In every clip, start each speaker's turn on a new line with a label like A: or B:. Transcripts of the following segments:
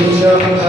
A: Asia.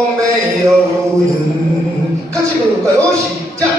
A: 얽매여 우는 같이 불러볼까요? 시작!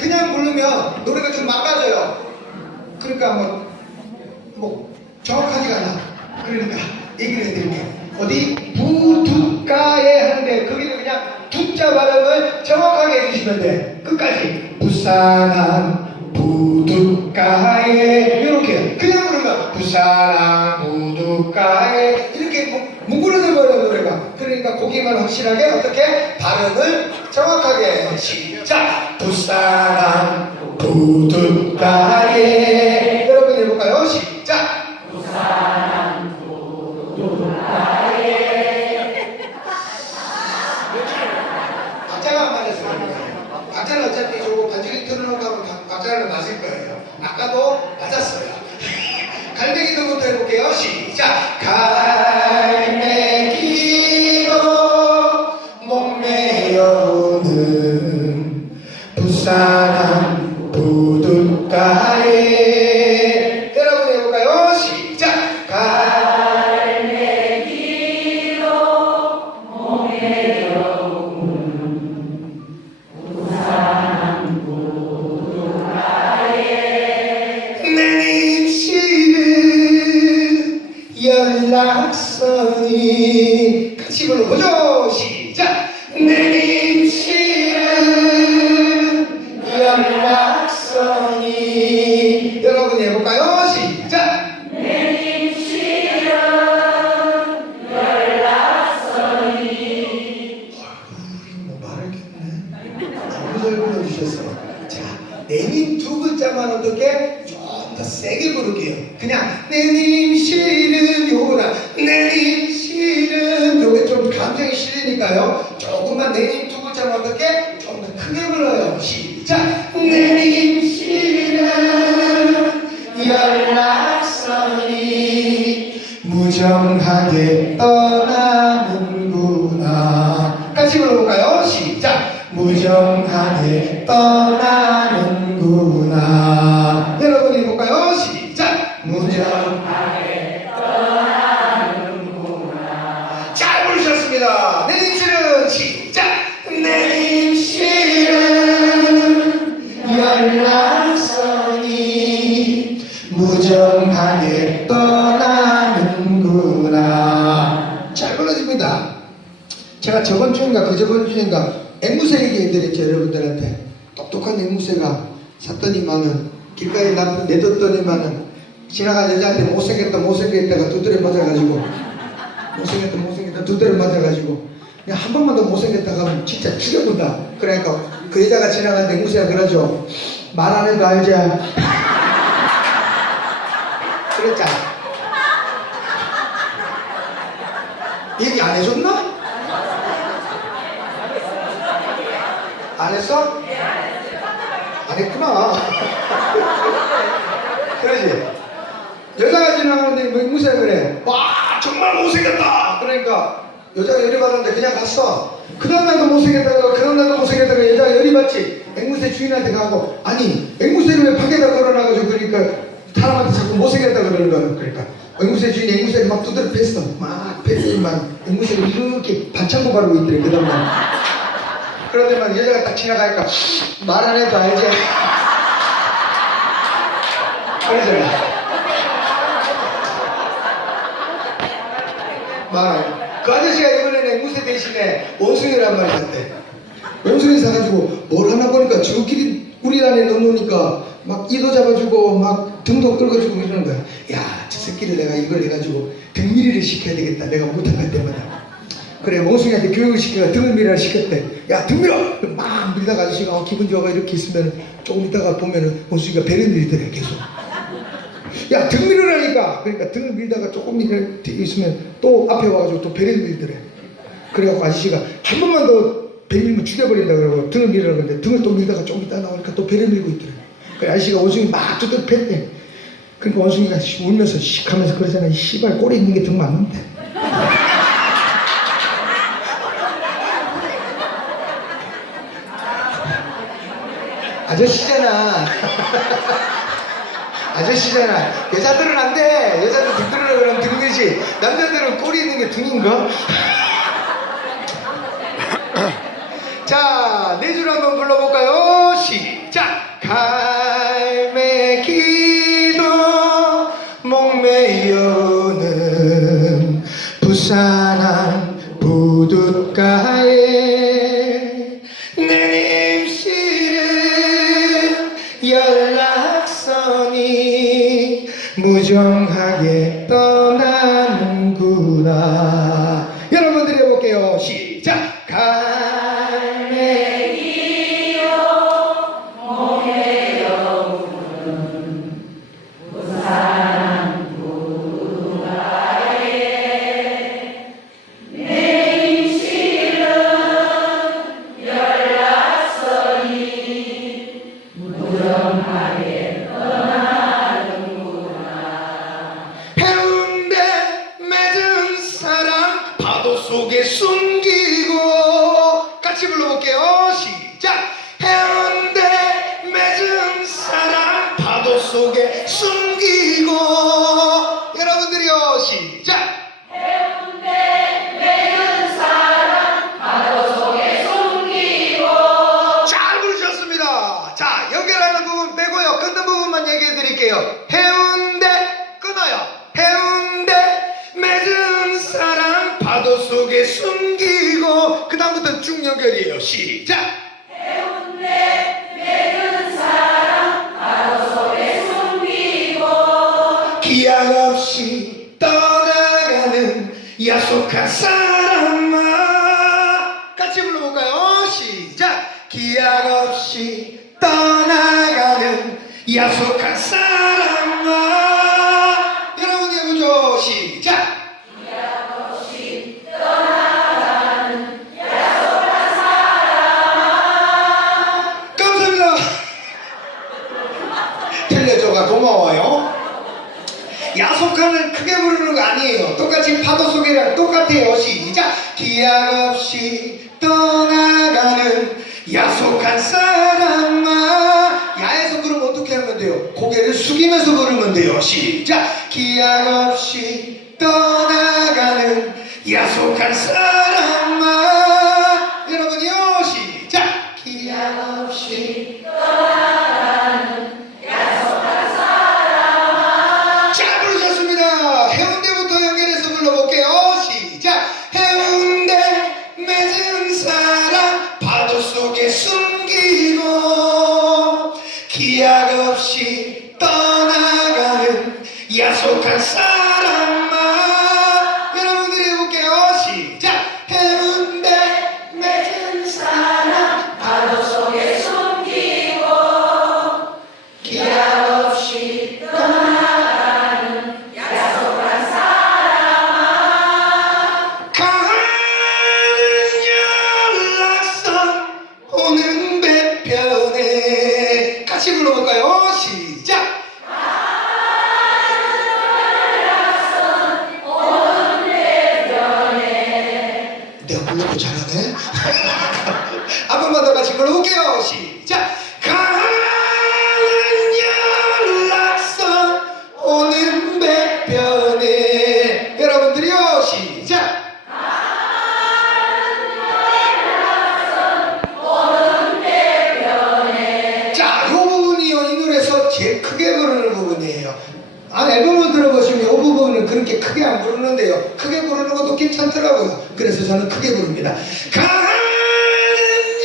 A: 그냥 부르면 노래가 좀 망가져요. 그러니까 뭐, 뭐 정확하지가 않아. 그러니까 얘기를 해드릴게요. 어디 부, 두, 까, 에 하는데 거기는 그냥 두자 발음을 정확하게 해주시면 돼. 끝까지 부산한 부두가에 이렇게 그냥 부르면 부산한 부두가에 이렇게 뭉그러져 버려 노래가. 그러니까 고기만 확실하게 어떻게 발음을 정확하게 시작. 부사람 부둣가에. 여러분 해볼까요? 시작. 부사람 부둣가에 박자가 안 맞아서 박자는 어차피 저거 반지기 틀어놓고 하면 박자를 맞을 거예요. 아까도 맞았어요. 갈매기도부터 해볼게요? 시작. 제가 저번 주인가 그 저번 주인가. 앵무새 얘기 드렸죠 여러분들한테. 똑똑한 앵무새가 샀더니만은 길가에 놔- 내뒀더니만은 지나간 여자한테 못생겼다 못생겼다가 두드려 맞아가지고 못생겼다 못생겼다 두드려 맞아가지고 그냥 한 번만 더 못생겼다 가면 진짜 죽여본다. 그러니까 그 여자가 지나가는데 앵무새가 그러죠. 말 안 해도 알지? 그랬잖아. 얘기 안 해줬나? 안 했어? 안 했구나. 그러지? 여자가 지나가는데 뭐 무슨 그래? 와 정말 못생겼다. 그러니까 여자가 열이 받았는데 그냥 갔어. 그 다음날도 못생겼다고 그 다음날도 못생겼다고 여자가 열이 받지. 앵무새 주인한테 가고 아니 앵무새를 왜 밖에다 걸어놔가지고 그러니까 사람한테 자꾸 못생겼다 그러는 거야. 그러니까 앵무새 주인이 앵무새를 막 두드려 팼어. 막 팼더니만 앵무새를 이렇게 반창고 바르고 있더래 그 다음날. 그러더만 여자가 딱 지나가니까 말 안 해도 알지. 그러잖아. 말안 그 아저씨가 이번에는 앵무새 대신에 원숭이란 말을 샀대. 원숭이 사가지고 뭘 하나 보니까 저끼리 우리 안에 넣어놓으니까 막 이도 잡아주고 막 등도 끌어주고 이러는 거야. 야, 저 새끼를 내가 이걸 해가지고 등밀이를 시켜야 되겠다. 내가 못할 때마다. 그래 원숭이한테 교육을 시켜가 등을 밀라 시켰대. 야 등 밀어! 막 밀다가 아저씨가 어, 기분 좋아가 이렇게 있으면 조금 있다가 보면은 원숭이가 배를 밀더래 계속. 야 등 밀으라니까! 그러니까 등을 밀다가 조금 있으면 또 앞에 와가지고 또 배를 밀더래. 그래갖고 아저씨가 한 번만 더 배 밀면 죽여버린다 그러고 등을 밀으라 그러는데 등을 또 밀다가 조금 있다 나오니까 또 배를 밀고 있더래. 그래 아저씨가 원숭이 막 두들 팼대. 그러니까 원숭이가 씨- 울면서 씩 하면서 그러잖아. 이 씨발 꼬리 있는 게 등 맞는데 아저씨잖아. 아저씨잖아. 여자들은 안 돼. 여자들 등 들으라 그러면 등이지. 남자들은 꼬리 있는 게 등인가? 자, 네 줄 한번 불러볼까요? 시작! 읽을게요. 해운대 끊어요. 해운대 맺은 사랑 파도 속에 숨기고 그 다음부터 중년결이에요. 시작. 그렇게 크게 안 부르는데요. 크게 부르는 것도 괜찮더라고요. 그래서 저는 크게 부릅니다. 가는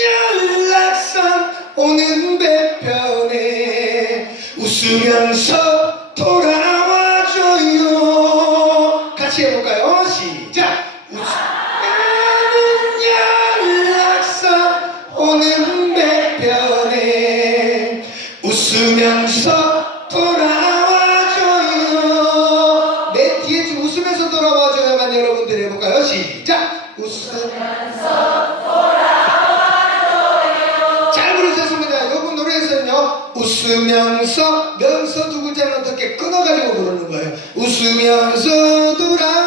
A: 연락선 오는 배편에 웃으면서 돌아 웃으면서 돌아와줘요 잘 부르셨습니다. 여러분 노래에서는요 웃으면서 면서 두 글자는 어떻게 끊어가지고 부르는 거예요. 웃으면서 돌아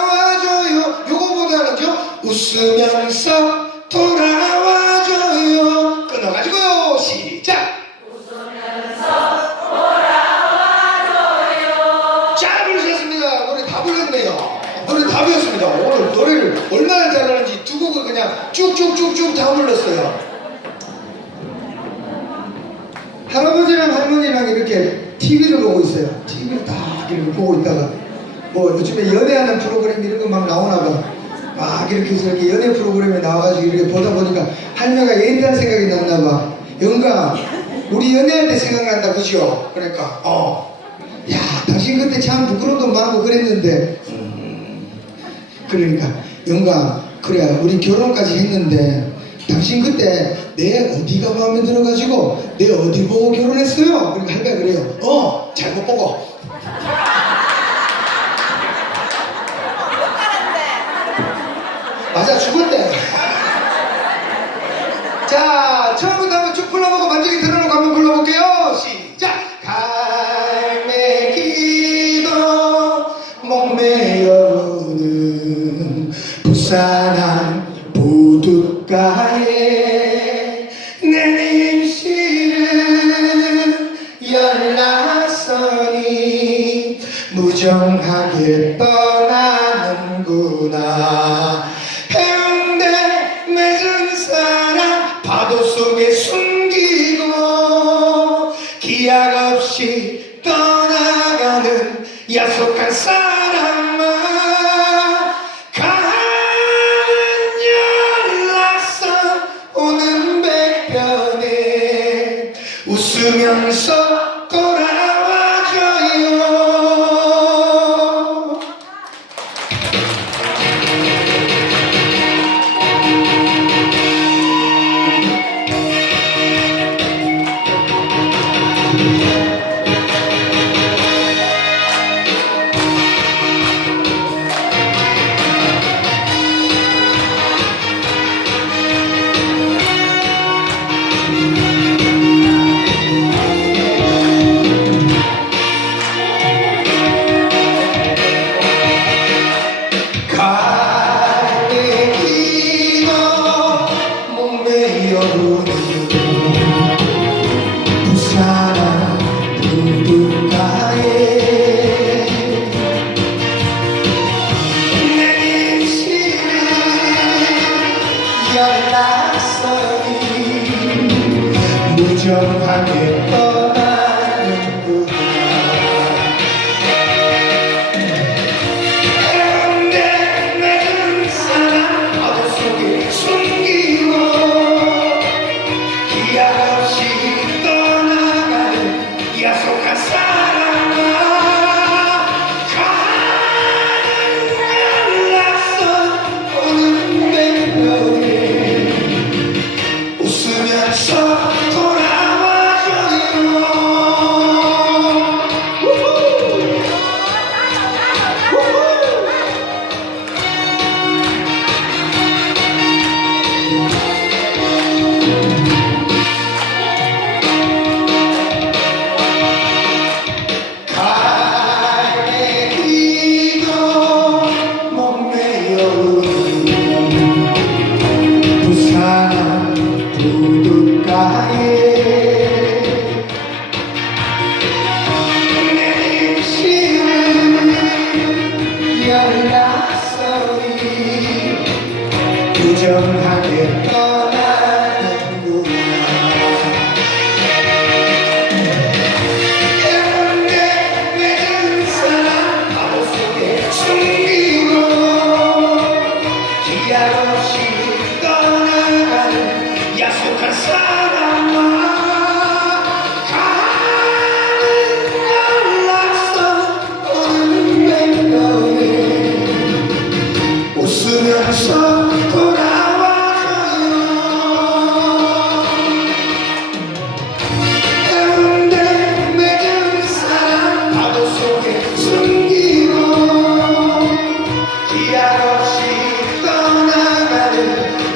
A: TV를 보고 있어요. TV를 딱 이렇게 보고 있다가 뭐 요즘에 연애하는 프로그램 이런 거 막 나오나 봐. 막 이렇게 해서 이렇게 연애 프로그램에 나와가지고 이렇게 보다 보니까 할매가 옛날 생각이 났나 봐. 영가, 우리 연애할 때 생각난다, 그죠? 그러니까, 어. 야, 당신 그때 참 부끄러움도 많고 그랬는데, 음, 그러니까, 영가, 그래, 우리 결혼까지 했는데, 당신 그때 내 어디가 마음에 들어가지고, 내 어디 보고 결혼했어요? 그러니까 할매가 그래요. 어, 잘못 보고. 맞아, 죽을 때. 자, 없이 떠나가는 약속한 사랑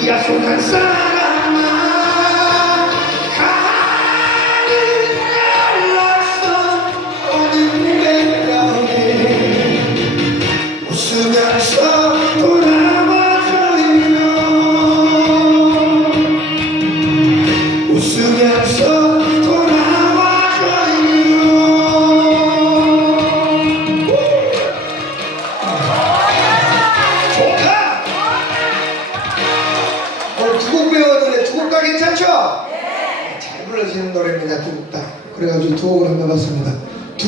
A: 떠나가는